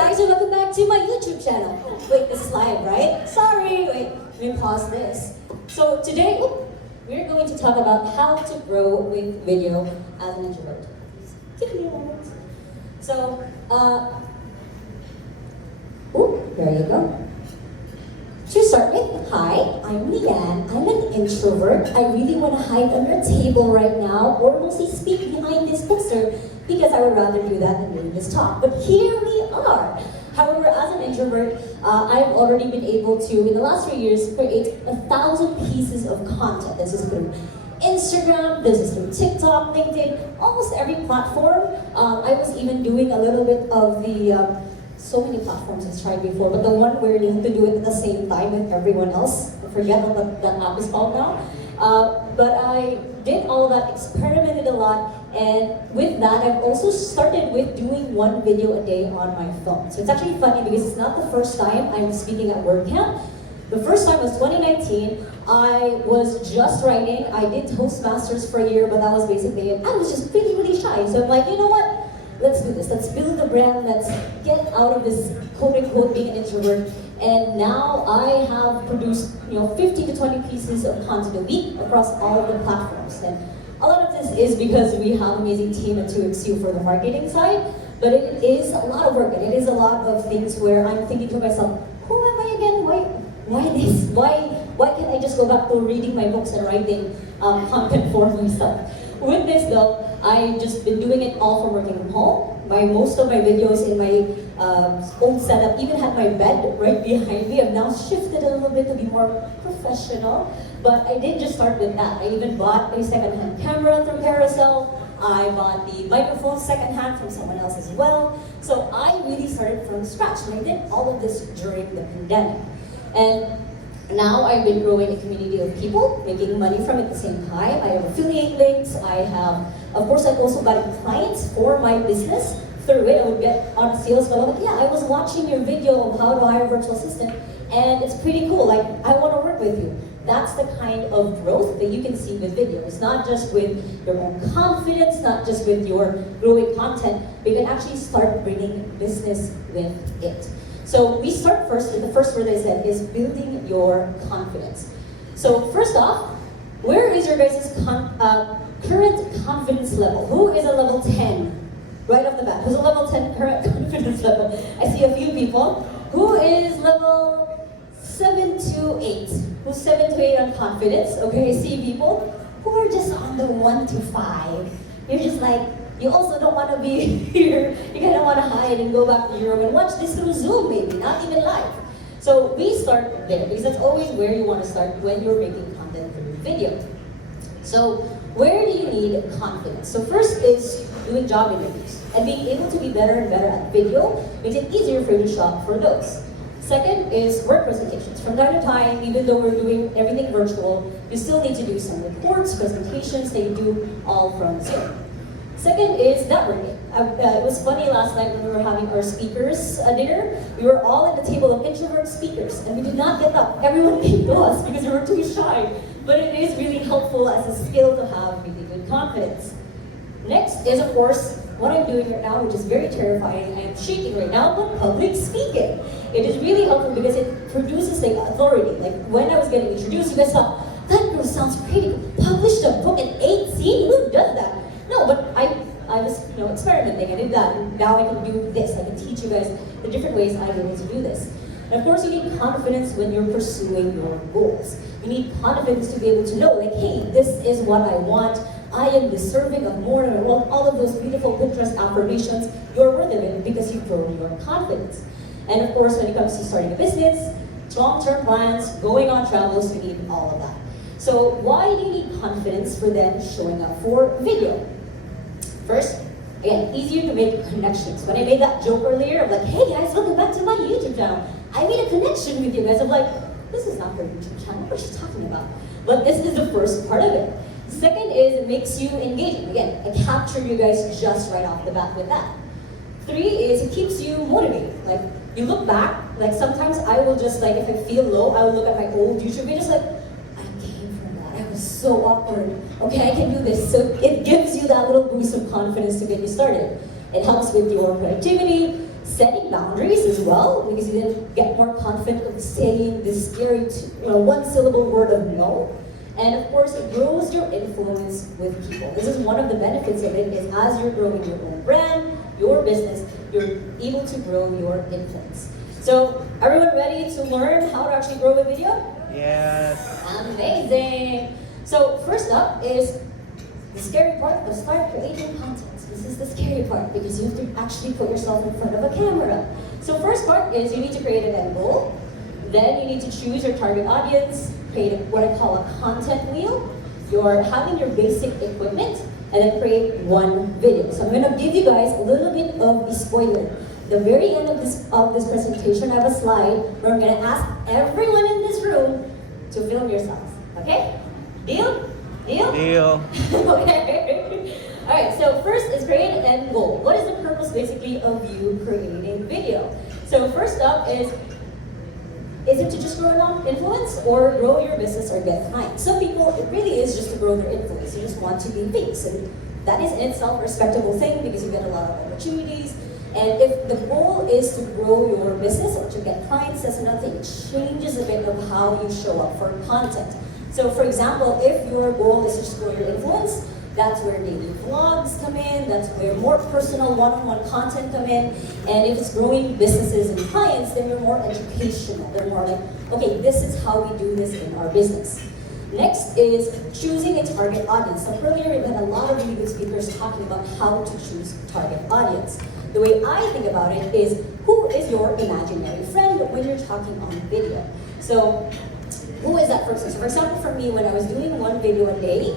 guys, and welcome back to my YouTube channel. Wait, this is live, right? Sorry, wait, let me pause this. So today, we're going to talk about how to grow with video as an introvert. Give me a moment. So, there you go. To start with, hi, I'm Leanne. I'm an introvert. I really want to hide under a table right now, or mostly speak behind this poster, because I would rather do that than doing this talk. But here we are. However, as an introvert, I've already been able to, in the last 3 years, create 1,000 pieces of content. This is through Instagram, this is through TikTok, LinkedIn, almost every platform. I was even doing a little bit of the so many platforms I've tried before, but the one where you have to do it at the same time with everyone else, I forget what that app is called now. But I did all of that, experimented a lot, and with that, I've also started with doing 1 video a day on my phone. So it's actually funny because it's not the first time I'm speaking at WordCamp. The first time was 2019. I was just writing. I did Toastmasters for a year, but that was basically it. I was just really shy. So I'm like, you know what? Let's do this. Let's build a brand. Let's get out of this quote-unquote being an introvert. And now I have produced 15 to 20 pieces of content a week across all of the platforms. And a lot of this is because we have an amazing team at 2XU for the marketing side, but it is a lot of work, and it is a lot of things where I'm thinking to myself, who am I again? Why this? Why can't I just go back to reading my books and writing content for myself? With this though, I've just been doing it all from working from home. Most of my videos in my old setup even had my bed right behind me. I've now shifted a little bit to be more professional, but I didn't just start with that. I even bought a second-hand camera from Carousel. I bought the microphone second-hand from someone else as well. So I really started from scratch, and I did all of this during the pandemic. And now I've been growing a community of people, making money from it at the same time. I have affiliate links. I have, of course, I've also got clients for my business. Through it, I would get on a sales call. I'm like, yeah, I was watching your video of how to hire a virtual assistant, and it's pretty cool. Like, I want to work with you. That's the kind of growth that you can see with video. It's not just with your own confidence, not just with your growing content, but you can actually start bringing business with it. So we start first, and the first word I said is building your confidence. So first off, where is your guys' current confidence level? Who is a level 10? Right off the bat, who's a level 10 current confidence level? I see a few people. Who is level 7 to 8? Who's 7 to 8 on confidence? Okay, I see people who are just on the 1 to 5. You're just like, you also don't want to be here. You kind of want to hide and go back to your room and watch this through Zoom maybe, not even live. So we start there because that's always where you want to start when you're making content for your video. So where do you need confidence? So first is doing job interviews, and being able to be better and better at video makes it easier for you to shop for those. Second is work presentations. From time to time, even though we're doing everything virtual, you still need to do some reports, presentations that you do all from Zoom. Second is networking. It was funny last night when we were having our speakers dinner. We were all at the table of introvert speakers, and we did not get up. Everyone came to us because we were too shy. But it is really helpful as a skill to have really good confidence. Next is, of course, what I'm doing right now, which is very terrifying. I am shaking right now, but public speaking. It is really helpful because it produces like authority. Like when I was getting introduced, you guys thought, that girl sounds pretty good. Published a book in 8 scenes? Who does that? No, but I was experimenting. I did that, and now I can do this. I can teach you guys the different ways I'm able to do this. And of course, you need confidence when you're pursuing your goals. You need confidence to be able to know, like, hey, this is what I want. I am deserving of more than I want. All of those beautiful Pinterest affirmations, you're worth it because you've grown your confidence. And of course, when it comes to starting a business, long-term plans, going on travels, you need all of that. So why do you need confidence for then showing up for video? First, again, easier to make connections. When I made that joke earlier, I'm like, hey guys, welcome back to my YouTube channel. I made a connection with you guys. I'm like, this is not her YouTube channel, what is she talking about? But this is the first part of it. Second is it makes you engaging. Again, I captured you guys just right off the bat with that. 3 is it keeps you motivated. Like, you look back, like sometimes I will just like, if I feel low, I will look at my old YouTube videos like, I came from that, I was so awkward. Okay, I can do this. So it gives you that little boost of confidence to get you started. It helps with your productivity. setting boundaries as well, because you then get more confident of saying this scary, one-syllable word of no. And of course, it grows your influence with people. This is one of the benefits of it, is as you're growing your own brand, your business, you're able to grow your influence. So, everyone ready to learn how to actually grow a video? Yes. Amazing! So, first up is the scary part of start creating content. This is the scary part because you have to actually put yourself in front of a camera. So, first part is you need to create an end goal. Then you need to choose your target audience, create what I call a content wheel. You're having your basic equipment, and then create one video. So I'm going to give you guys a little bit of a spoiler. The very end of this presentation, I have a slide where I'm going to ask everyone in this room to film yourselves. Okay? Deal? Deal? Deal. Okay. All right. So first is create an end goal. What is the purpose, basically, of you creating video? So first up is it to just grow an influence or grow your business or get clients? Some people, it really is just to grow their influence. You just want to be famous, and that is in itself a respectable thing because you get a lot of opportunities. And if the goal is to grow your business or to get clients, that's another thing. It changes a bit of how you show up for content. So for example, if your goal is to just grow your influence, that's where daily vlogs come in, that's where more personal one-on-one content come in. And if it's growing businesses and clients, then you're more educational. They're more like, okay, this is how we do this in our business. Next is choosing a target audience. So earlier we had a lot of really good speakers talking about how to choose target audience. The way I think about it is, who is your imaginary friend when you're talking on video? So who is that person? So for example, for me, when I was doing one video a day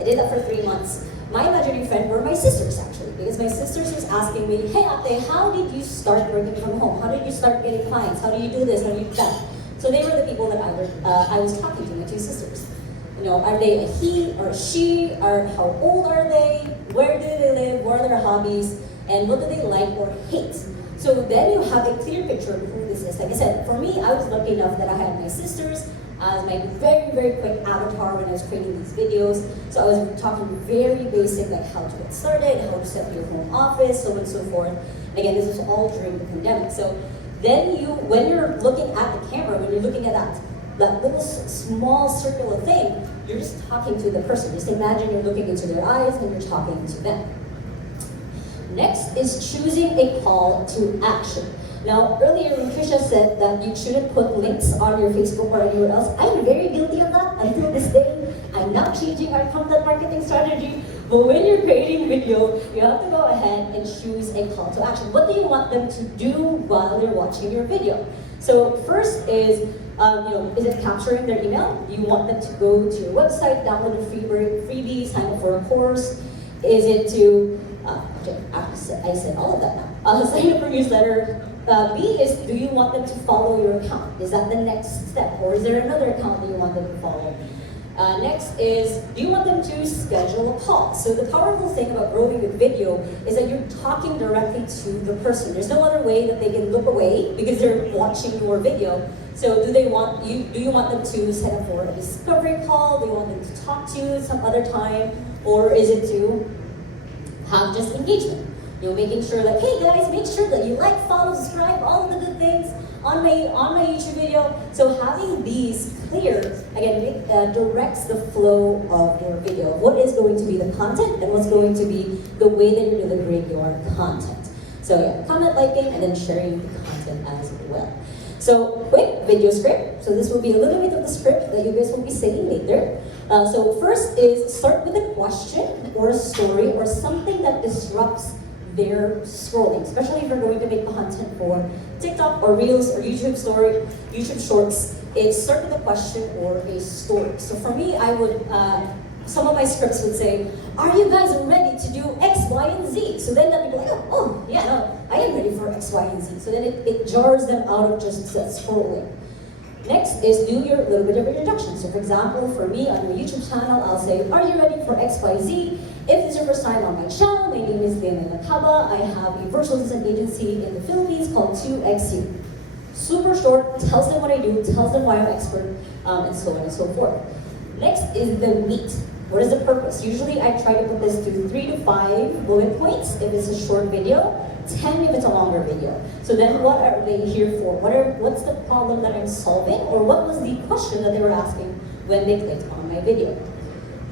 I did that for 3 months. My imaginary friend were my sisters, actually, because my sisters was asking me, hey Ate, how did you start working from home? How did you start getting clients? How do you do this? How do you do that? So they were the people that I was talking to, my two sisters. Are they a he or a she? How old are they? Where do they live? What are their hobbies? And what do they like or hate? So then you have a clear picture of who this is. Like I said, for me, I was lucky enough that I had my sisters as my very, very quick avatar when I was creating these videos. So I was talking very basic, like how to get started, how to set up your home office, so on and so forth. And again, this was all during the pandemic. So then when you're looking at the camera, when you're looking at that little small circular thing, you're just talking to the person. Just imagine you're looking into their eyes and you're talking to them. Next is choosing a call to action. Now, earlier when Trisha said that you shouldn't put links on your Facebook or anywhere else, I'm very guilty of that until this day. I'm not changing our content marketing strategy, but when you're creating video, you have to go ahead and choose a call to action. What do you want them to do while you're watching your video? So first is it capturing their email? Do you want them to go to your website, download a freebie, sign up for a course? Is it to, I said all of that now. Sign up for newsletter. B is, do you want them to follow your account? Is that the next step? Or is there another account that you want them to follow? Next is, do you want them to schedule a call? So the powerful thing about growing with video is that you're talking directly to the person. There's no other way that they can look away because they're watching your video. So do you want them to set up for a discovery call? Do you want them to talk to you some other time? Or is it to have just engagement? Making sure that, hey guys, make sure that you like, follow, subscribe, all of the good things on my YouTube video. So having these clear, again, directs the flow of your video. What is going to be the content and what's going to be the way that you're delivering your content. So yeah, comment, liking, and then sharing the content as well. So quick video script. So this will be a little bit of the script that you guys will be saying later. So first is start with a question or a story or something that disrupts their scrolling, especially if you're going to make content for TikTok or Reels or YouTube Shorts. Is start with a question or a story. So for me, I would, some of my scripts would say, are you guys ready to do X, Y, and Z? So then they'll be like, oh yeah, no, I am ready for X, Y, and Z. So then it jars them out of just scrolling. Next is do your little bit of introduction. So for example, for me on my YouTube channel, I'll say, are you ready for X, Y, Z? If this is your first time on my channel, my name is Lai Lacaba. I have a virtual assistant agency in the Philippines called 2XU. Super short, tells them what I do, tells them why I'm expert, and so on and so forth. Next is the meat. What is the purpose? Usually I try to put this to 3 to 5 bullet points if it's a short video. 10 if it's a longer video. So then what are they here for? What's the problem that I'm solving? Or what was the question that they were asking when they clicked on my video?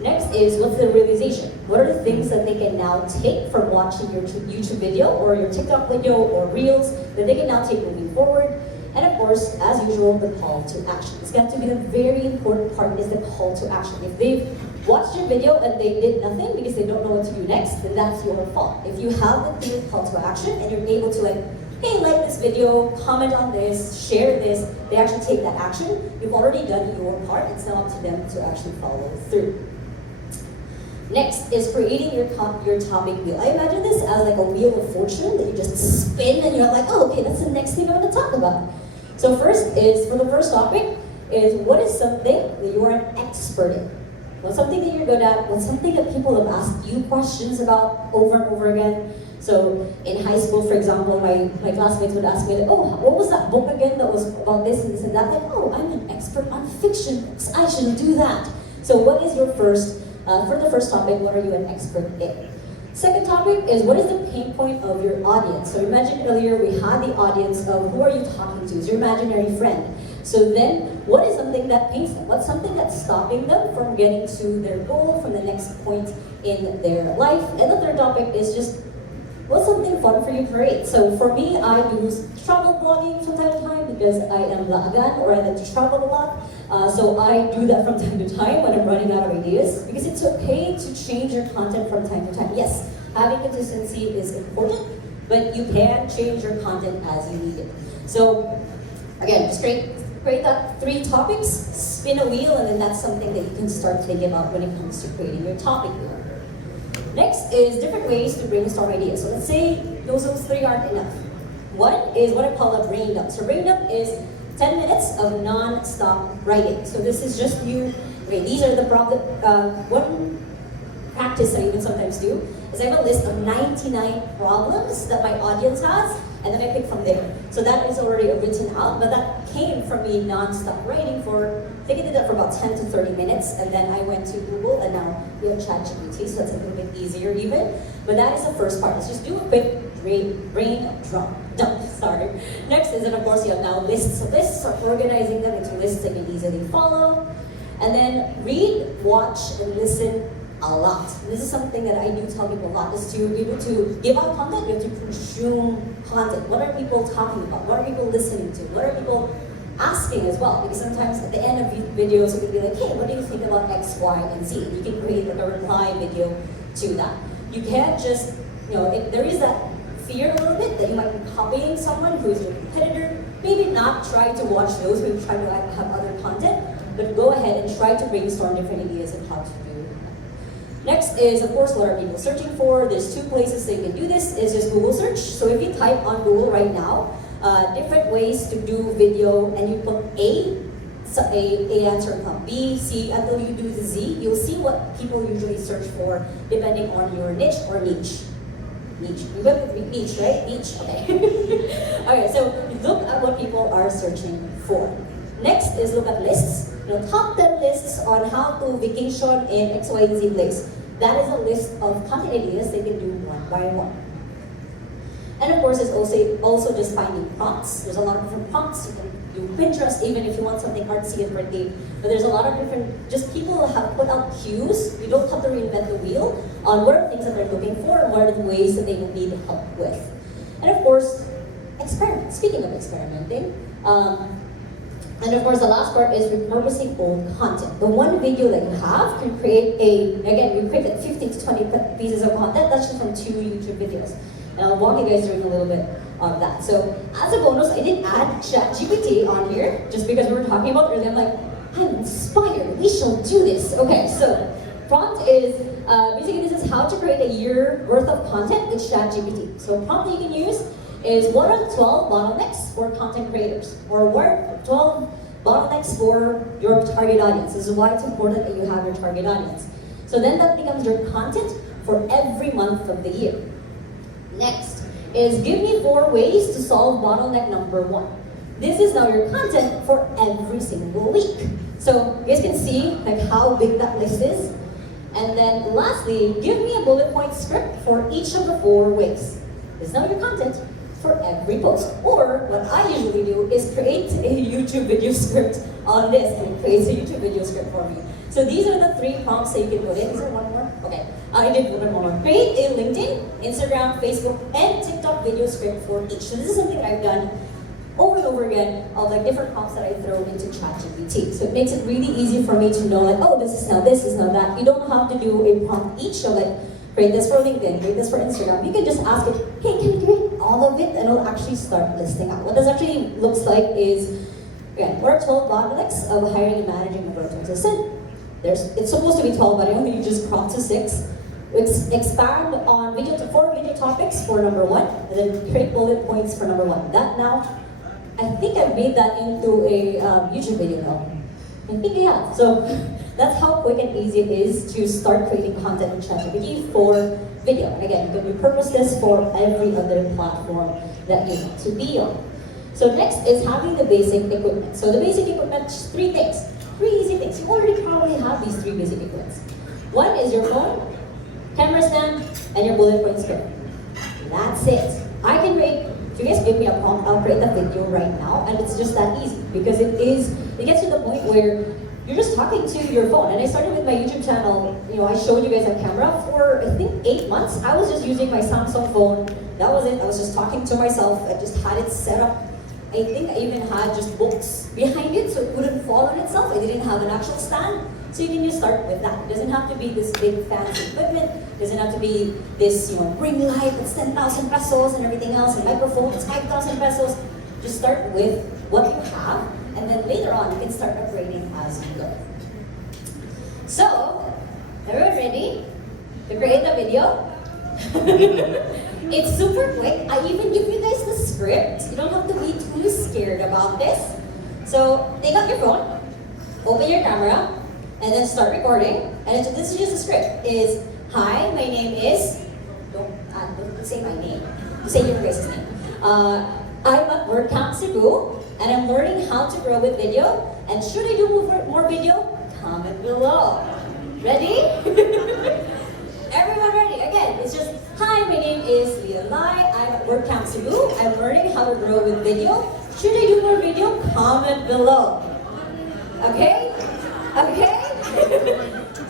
Next is, what's the realization? What are the things that they can now take from watching your YouTube video or your TikTok video or Reels that they can now take moving forward? And of course, as usual, the call to action. It's got to be the very important part, is the call to action. If they've watched your video and they did nothing because they don't know what to do next, then that's your fault. If you have the clear call to action and you're able to hey, like this video, comment on this, share this, they actually take that action, you've already done your part. It's now up to them to actually follow through. Next is creating your topic wheel. I imagine this as like a wheel of fortune that you just spin and you're like, oh, okay, that's the next thing I'm going to talk about. So first is, for the first topic, is what is something that you are an expert in? What's something that you're good at? What's something that people have asked you questions about over and over again? So in high school, for example, my classmates would ask me, like, oh, what was that book again that was about this and this and that? Like, oh, I'm an expert on fiction books. I should do that. So what is your first for the first topic, what are you an expert in? Second topic is, what is the pain point of your audience? So imagine earlier we had the audience of who are you talking to? Is your imaginary friend. So then, what is something that pains them? What's something that's stopping them from getting to their goal, from the next point in their life? And the third topic is just, what's something fun for you to create? So for me, I do travel blogging from time to time because I am laagan, or I like to travel a lot. So I do that from time to time when I'm running out of ideas, because it's okay to change your content from time to time. Yes, having consistency is important, but you can change your content as you need it. So again, just create that 3 topics, spin a wheel, and then that's something that you can start thinking about when it comes to creating your topic wheel. Next is different ways to brainstorm ideas. So let's say those 3 aren't enough. One is what I call a brain dump. So brain dump is 10 minutes of non-stop writing. So this is just you, okay, these are the problems. One practice I even sometimes do is I have a list of 99 problems that my audience has, and then I pick from there. So that is already written out, but that came from me non-stop writing for, I think I did that for about 10 to 30 minutes, and then I went to Google, and now we have ChatGPT, so that's a little bit easier even. But that is the first part. Let's just do a quick brain dump. Sorry. Next is, and of course, you have now lists. So lists are organizing them into lists that you can easily follow. And then read, watch, and listen a lot. This is something that I do tell people a lot, is to be able to give out content, you have to consume content. What are people talking about? What are people listening to? What are people asking as well? Because sometimes at the end of videos, it can be like, hey, what do you think about X, Y, and Z? You can create like a reply video to that. You can't just, there is that fear a little bit that you might be copying someone who is your competitor. Maybe not try to watch those, maybe try to have other content, but go ahead and try to brainstorm different ideas on how to do it. Next is, of course, what are people searching for? There's 2 places that you can do this, is just Google search. So if you type on Google right now, different ways to do video, and you put A answer will come, B, C, until you do the Z, you'll see what people usually search for depending on your niche or niche. Niche. We went with niche, right? Niche, okay. Okay, so look at what people are searching for. Next is look at lists. Top 10 lists on how to vacation in XYZ place. That is a list of content ideas they can do one by one. And of course, it's also just finding prompts. There's a lot of different prompts. You can do Pinterest, even if you want something artsy and pretty. But there's a lot of different, just people have put out cues. You don't have to reinvent the wheel on what are things that they're looking for and what are the ways that they will need help with. And of course, experiment. Speaking of experimenting, and of course, the last part is repurposing old content. The one video that you have can create you created 15 to 20 pieces of content. That's just from 2 YouTube videos. And I'll walk you guys through a little bit of that. So as a bonus, I did add ChatGPT on here, just because we were talking about earlier. I'm like, I'm inspired, we shall do this. Okay, so prompt is, basically this is how to create a year worth of content with ChatGPT. So prompt that you can use is, what are 12 bottlenecks for content creators? Or what are 12 bottlenecks for your target audience? This is why it's important that you have your target audience. So then that becomes your content for every month of the year. Next is, give me 4 ways to solve bottleneck number 1. This is now your content for every single week. So you guys can see like how big that list is. And then lastly, give me a bullet point script for each of the 4 ways. This is now your content for every post. Or what I usually do is create a YouTube video script on this, and it creates a YouTube video script for me. So these are the 3 prompts that you can put in. Is there one more? Okay, I did one more. Create a LinkedIn, Instagram, Facebook, and TikTok video script for each. So this is something I've done over and over again of like different prompts that I throw into ChatGPT. So it makes it really easy for me to know like, oh, this is now this is now that. You don't have to do a prompt each. So like, create this for LinkedIn, create this for Instagram. You can just ask it, hey, can you create all of it? And it'll actually start listing out. What this actually looks like is, again, what are 12 bottlenecks of hiring and managing a virtual assistant? It's supposed to be 12, but I only just cropped to 6. Expand on 4 video topics for number 1, and then create bullet points for number 1. That now, I think I've made that into a YouTube video now. I think I have. So that's how quick and easy it is to start creating content in ChatGPT for video. And again, you can repurpose this for every other platform that you want to be on. So next is having the basic equipment. So the basic equipment, 3 things. 3 easy things. You already probably have these 3 basic equipments. One is your phone, camera stand, and your bullet point script. That's it. I can create, if you guys give me a prompt, I'll create a video right now, and it's just that easy because it gets to the point where you're just talking to your phone. And I started with my YouTube channel, I showed you guys a camera for I think 8 months. I was just using my Samsung phone. That was it. I was just talking to myself. I just had it set up. I think I even had just books behind it so it wouldn't fall on itself. I didn't have an actual stand. So you can just start with that. It doesn't have to be this big fancy equipment. It doesn't have to be this, ring light that's 10,000 pesos and everything else, and microphone that's 5,000 pesos. Just start with what you have, and then later on you can start upgrading as you go. So, everyone ready to create a video? It's super quick. I even give you guys the script. You don't have to be too scared about this. So, take out your phone, open your camera, and then start recording. And this is just a script. Hi, my name is, don't say my name, say your guys' name. I'm at WordCamp Cebu, and I'm learning how to grow with video. And should I do more video? Comment below. Ready? Everyone ready? Again, it's just, hi, my name is Lai. I'm at WordCamp Cebu. I'm learning how to grow with video. Should I do more video? Comment below. Okay? Okay?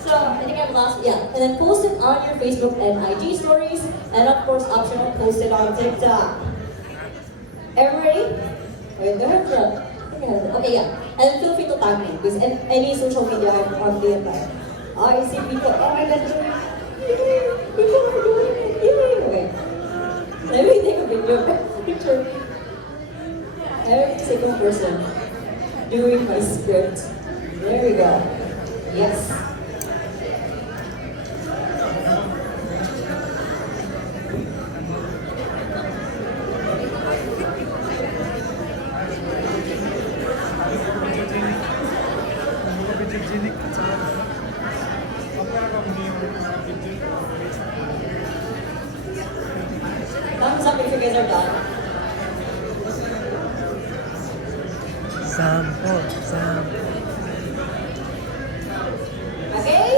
So, I think I've lost, and then post it on your Facebook and IG stories, and of course, optional, post it on TikTok. Everyone ready? Wait, go ahead, okay, and then feel free to tag me, because any social media I'm on the entire. I see people, oh my god, people are doing it, yay! Wait, let me take a picture. Every single person doing my script. There we go. Yes. Thumbs up if you guys are done. Sample. Okay?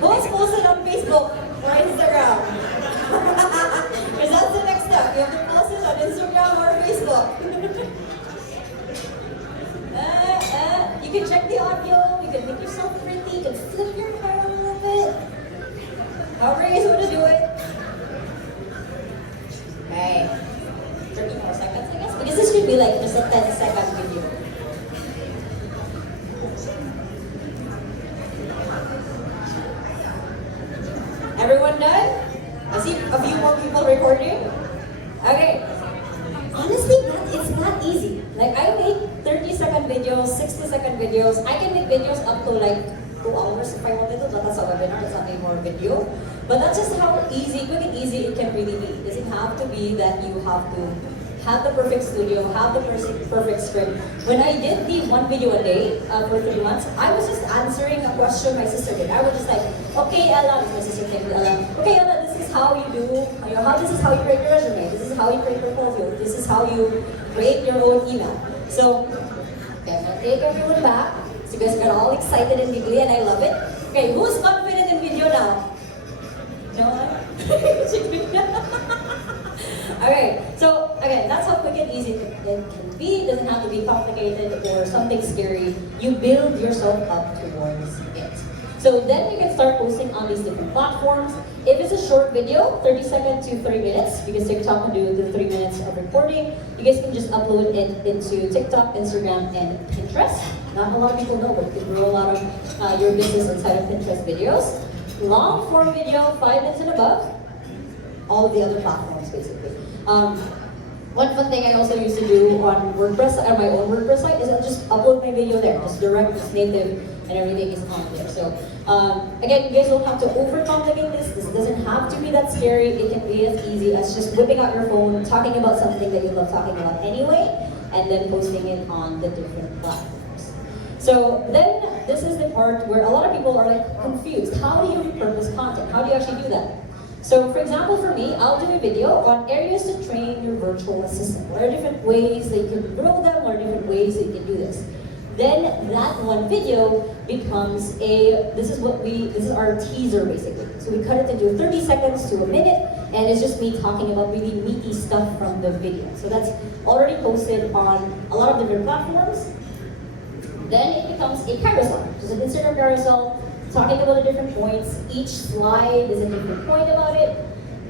Who's posted on Facebook or Instagram? Because that's the next step. You have to post it on Instagram or Facebook. You can check the audio, you can make yourself pretty, you can flip your hair a little bit. However you guys want to do it. Okay. 30 more seconds, I guess. Because this should be like just a 10-second video. Everyone done? I see a few more people recording. Okay. Honestly, it's not easy. Like, I make 30-second videos, 60-second videos. I can make videos up to like 2 hours if I wanted to, but that's a webinar, it's not a more video. But that's just how quick and easy it can really be. It doesn't have to be that you have to have the perfect studio, have the perfect script. When I did the 1 video a day for 3 months, I was just answering a question my sister did. I was just like, okay, Ella, my sister named Ella. Okay, Ella, this is how you do, this is how you create your resume, this is how you create your portfolio, this is how you create your own email. So, okay, I'm gonna take everyone back. So you guys got all excited and giggly, and I love it. Okay, who's confident in video now? No one? Alright, so again, that's how quick and easy it can be. It doesn't have to be complicated or something scary. You build yourself up towards it. So then you can start posting on these different platforms. If it's a short video, 30 seconds to 30 minutes, because TikTok can do the 3 minutes of recording, you guys can just upload it into TikTok, Instagram, and Pinterest. Not a lot of people know, but you can grow a lot of your business inside of Pinterest videos. Long form video, 5 minutes and above, all of the other platforms basically. One fun thing I also used to do on WordPress, on my own WordPress site, is I just upload my video there, just direct, just native, and everything is on there. So again, you guys don't have to overcomplicate this. This doesn't have to be that scary. It can be as easy as just whipping out your phone, talking about something that you love talking about anyway, and then posting it on the different platforms. So then this is the part where a lot of people are like confused. How do you repurpose content? How do you actually do that? So for example, for me, I'll do a video on areas to train your virtual assistant. What are different ways that you can grow them? What are different ways that you can do this? Then that one video becomes this is our teaser basically. So we cut it into 30 seconds to a minute, and it's just me talking about really meaty stuff from the video. So that's already posted on a lot of different platforms. Then it becomes a carousel, just an Instagram carousel, talking about the different points. Each slide is a different point about it.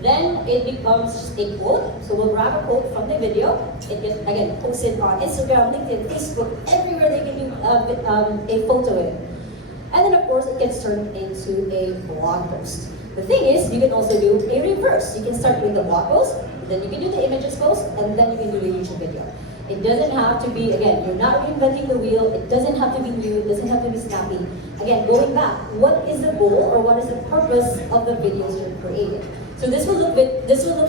Then it becomes just a quote. So we'll grab a quote from the video. It gets, again, posted on Instagram, LinkedIn, Facebook, everywhere they can do a photo in. And then of course it gets turned into a blog post. The thing is, you can also do a reverse. You can start with the blog post, then you can do the images post, and then you can do the YouTube video. It doesn't have to be, again, you're not reinventing the wheel. It doesn't have to be new. It doesn't have to be snappy. Again, going back, what is the goal or what is the purpose of the videos you're creating? So this will look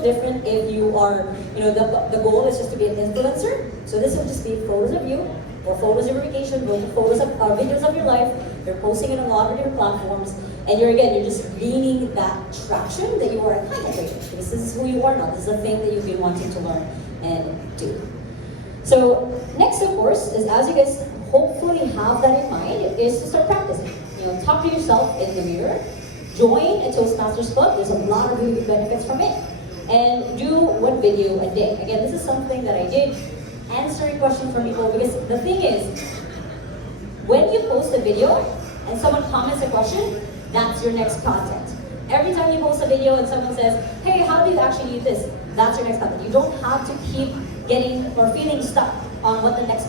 different if you are, the goal is just to be an influencer. So this will just be photos of you, or photos of your vacation, photos of videos of your life. You're posting it on a lot of different platforms, and you're just gaining that traction that you are a content creator. This is who you are now. This is a thing that you've been wanting to learn and do. So next, of course, is as you guys hopefully have that in mind, is to start practicing. Talk to yourself in the mirror. Join a Toastmasters Club. There's a lot of really good benefits from it. And do one video a day. Again, this is something that I did, answering questions from people, because the thing is, when you post a video and someone comments a question, that's your next content. Every time you post a video and someone says, hey, how do you actually do this? That's your next content. You don't have to keep getting or feeling stuck on what the next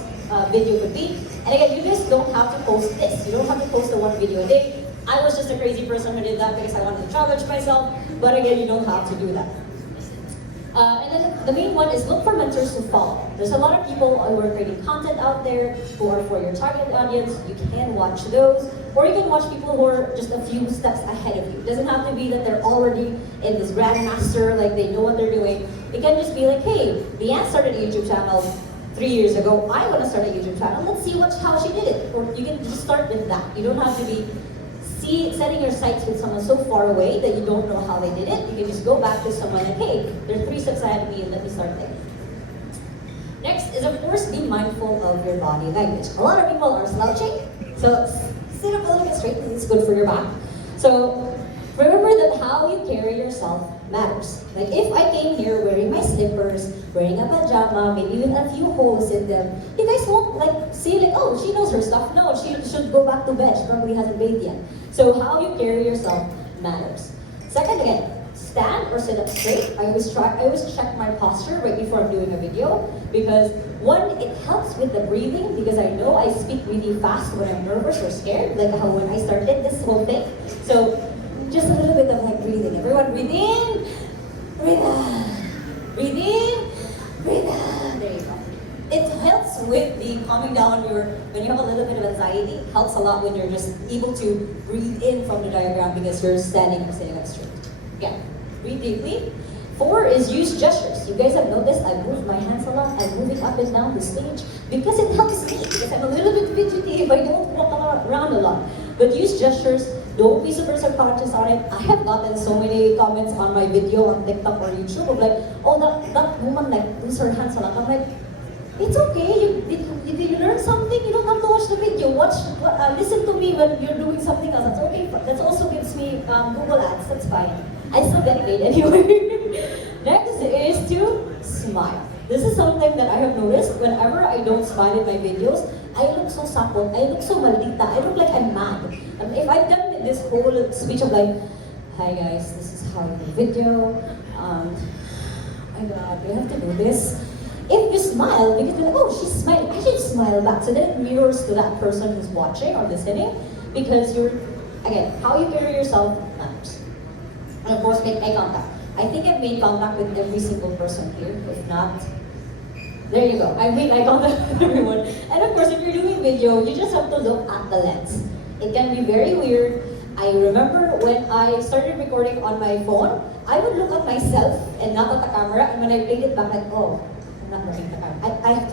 video could be. And again, you just don't have to post this. You don't have to post the one video a day. I was just a crazy person who did that because I wanted to challenge myself. But again, you don't have to do that. And then the main one is look for mentors to follow. There's a lot of people who are creating content out there who are for your target audience. You can watch those. Or you can watch people who are just a few steps ahead of you. It doesn't have to be that they're already in this grandmaster, like they know what they're doing. It can just be like, hey, Leanne started a YouTube channel 3 years ago. I want to start a YouTube channel. Let's see how she did it. Or you can just start with that. You don't have to be setting your sights with someone so far away that you don't know how they did it. You can just go back to someone like, hey, there's 3 steps ahead of me and let me start there. Next is, of course, be mindful of your body language. A lot of people are slouching, so sit up a little bit straight because it's good for your back. So remember that how you carry yourself matters. Like if I came here wearing my slippers, wearing a pajama, maybe with a few holes in them, you guys won't say oh, she knows her stuff. No, she should go back to bed. She probably hasn't bathed yet. So how you carry yourself matters. Second, again, stand or sit up straight. I always check my posture right before I'm doing a video, because one, it helps with the breathing, because I know I speak really fast when I'm nervous or scared, like how when I started this whole thing. So just a little bit of breathing. Everyone breathe in, breathe out, breathe in, breathe out. There you go. It helps with the calming down when you have a little bit of anxiety. It helps a lot when you're just able to breathe in from the diagram because you're standing or sitting up straight. Yeah, breathe deeply. 4 is use gestures. You guys have noticed I move my hands a lot. I'm moving up and down the stage because it helps me, because I'm a little bit fidgety if I don't walk around a lot. But use gestures. Don't be super subconscious on it. I have gotten so many comments on my video on TikTok or YouTube of oh, that woman moves her hands a lot. I'm like, it's okay. Did you learn something? You don't have to watch the video. Listen to me when you're doing something else. That's okay. That also gives me Google Ads. That's fine. I still get paid anyway. Next is to smile. This is something that I have noticed. Whenever I don't smile in my videos, I look so sapot, I look so maldita, I look like I'm mad. If I've done this whole speech of like, hi guys, this is how I do video, my god, do I have to do this? If you smile, because you're like, oh, she's smiling, I should smile back. So then it mirrors to that person who's watching or listening, because you're, again, how you carry yourself matters. And of course, make eye contact. I think I've made contact with every single person here. If not, there you go. I made eye contact with everyone. And of course, if you're doing video, you just have to look at the lens. It can be very weird. I remember when I started recording on my phone, I would look at myself and not at the camera. And when I played it back, like, oh, I'm not looking at the camera. I have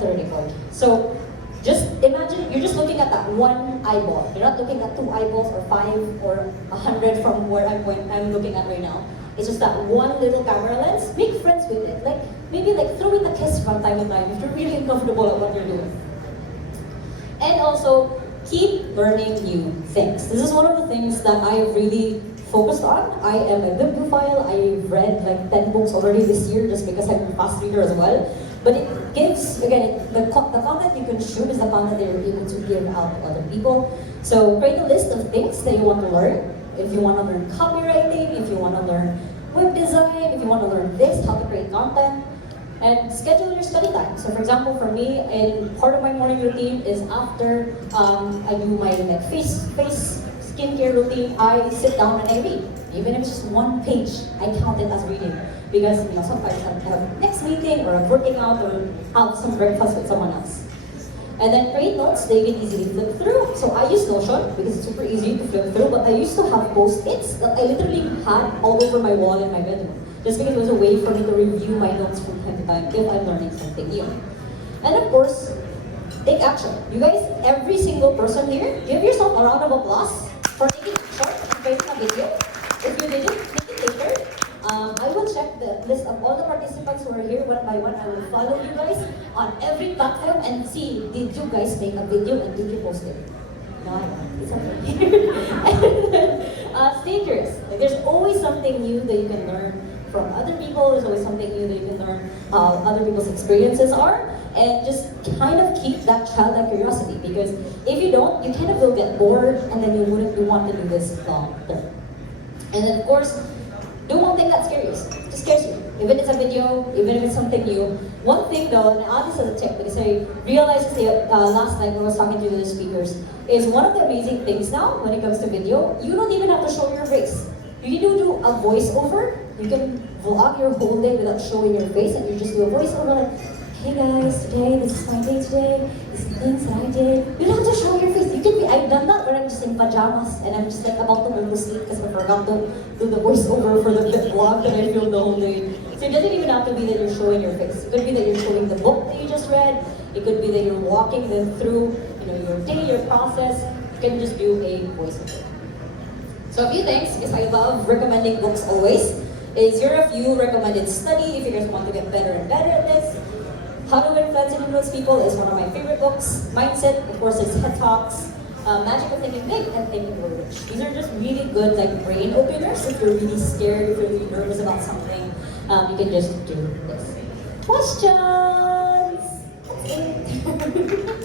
to record. So just imagine you're just looking at that one eyeball. You're not looking at 2 eyeballs or 5 or 100 from where I'm looking at right now. It's just that one little camera lens. Make friends with it. Like maybe like throw in a kiss from time to time if you're really uncomfortable at what you're doing. And also keep learning new things. This is one of the things that I really focused on. I am a bibliophile. I've read like 10 books already this year just because I'm a fast reader as well. But it gives, again, the content you consume is the content that you're able to give out to other people. So create a list of things that you want to learn. If you want to learn copywriting, if you want to learn web design, if you want to learn this, how to create content, and schedule your study time. So for example, for me, part of my morning routine is after I do my like face skincare routine, I sit down and I read. Even if it's just 1 page, I count it as reading. Because sometimes I have a next meeting or I'm working out or have some breakfast with someone else. And then create notes that you can easily flip through. So I use Notion because it's super easy to flip through, but I used to have post-its that I literally had all over my wall in my bedroom. Just because it was a way for me to review my notes from time to time if I'm learning something new. And of course, take action. You guys, every single person here, give yourself a round of applause for taking action and creating a video. If you didn't, make it later. I will check the list of all the participants who are here one by one. I will follow you guys on every platform and see, did you guys make a video and did you post it? No, I don't. It's okay. And then, stay curious. Like, there's always something new that you can learn from other people. There's always something new that you can learn how other people's experiences are. And just kind of keep that childlike curiosity, because if you don't, you kind of will get bored and then you wouldn't want to do this long term. And then of course, do one thing that scares you. Just scares you. Even if it's a video, even if it's something new. One thing though, and I'll just as a tip, because I realized this last night when I was talking to the speakers, is one of the amazing things now when it comes to video, you don't even have to show your face. You can do a voiceover. You can vlog your whole day without showing your face, and you just do a voiceover like, hey guys, today, this is my day today, these are the things that I did. You don't have to show your face. You can be, I've done that when I'm just in pajamas and I'm just like about to go to sleep because I forgot to do the voiceover for the vlog that I filmed the whole day. So it doesn't even have to be that you're showing your face. It could be that you're showing the book that you just read. It could be that you're walking them through your day, your process. You can just do a voiceover. So a few things, because I love recommending books always, is here are a few recommended study if you guys want to get better and better at this. How to Influence and Influence People is one of my favorite books. Mindset, of course, is TED Talks. Magic of Thinking Big and Thinking Grow Rich. These are just really good like brain openers. If you're really scared, if you're really nervous about something, you can just do this. Questions? That's it.